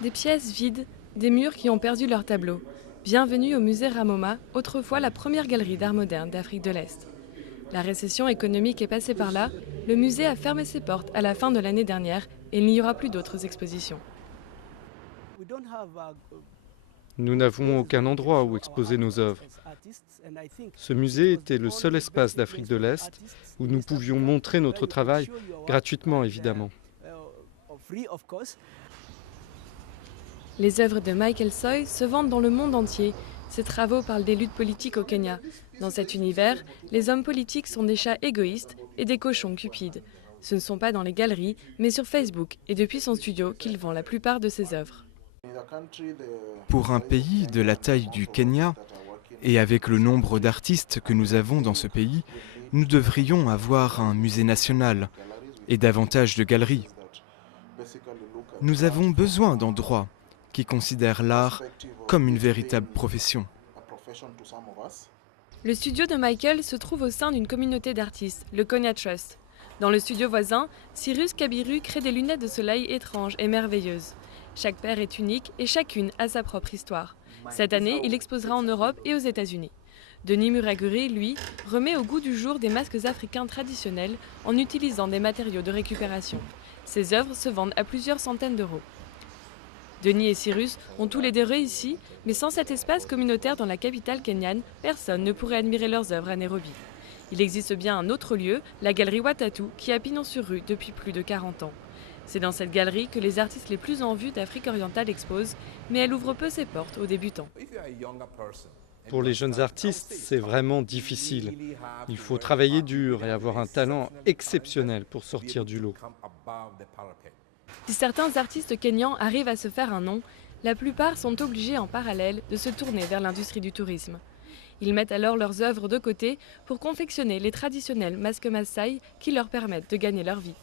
Des pièces vides, des murs qui ont perdu leur tableau. Bienvenue au musée Ramoma, autrefois la première galerie d'art moderne d'Afrique de l'Est. La récession économique est passée par là, le musée a fermé ses portes à la fin de l'année dernière et il n'y aura plus d'autres expositions. Nous n'avons aucun endroit où exposer nos œuvres. Ce musée était le seul espace d'Afrique de l'Est où nous pouvions montrer notre travail, gratuitement évidemment. Les œuvres de Michael Soy se vendent dans le monde entier. Ses travaux parlent des luttes politiques au Kenya. Dans cet univers, les hommes politiques sont des chats égoïstes et des cochons cupides. Ce ne sont pas dans les galeries, mais sur Facebook et depuis son studio qu'il vend la plupart de ses œuvres. Pour un pays de la taille du Kenya, et avec le nombre d'artistes que nous avons dans ce pays, nous devrions avoir un musée national et davantage de galeries. Nous avons besoin d'endroits qui considèrent l'art comme une véritable profession. Le studio de Michael se trouve au sein d'une communauté d'artistes, le Konya Trust. Dans le studio voisin, Cyrus Kabiru crée des lunettes de soleil étranges et merveilleuses. Chaque paire est unique et chacune a sa propre histoire. Cette année, il exposera en Europe et aux États-Unis. Denis Muraguri, lui, remet au goût du jour des masques africains traditionnels en utilisant des matériaux de récupération. Ses œuvres se vendent à plusieurs centaines d'euros. Denis et Cyrus ont tous les deux réussi, mais sans cet espace communautaire dans la capitale kenyane, personne ne pourrait admirer leurs œuvres à Nairobi. Il existe bien un autre lieu, la galerie Watatu, qui a pignon sur rue depuis plus de 40 ans. C'est dans cette galerie que les artistes les plus en vue d'Afrique orientale exposent, mais elle ouvre peu ses portes aux débutants. Pour les jeunes artistes, c'est vraiment difficile. Il faut travailler dur et avoir un talent exceptionnel pour sortir du lot. Si certains artistes kenyans arrivent à se faire un nom, la plupart sont obligés en parallèle de se tourner vers l'industrie du tourisme. Ils mettent alors leurs œuvres de côté pour confectionner les traditionnels masques Maasai qui leur permettent de gagner leur vie.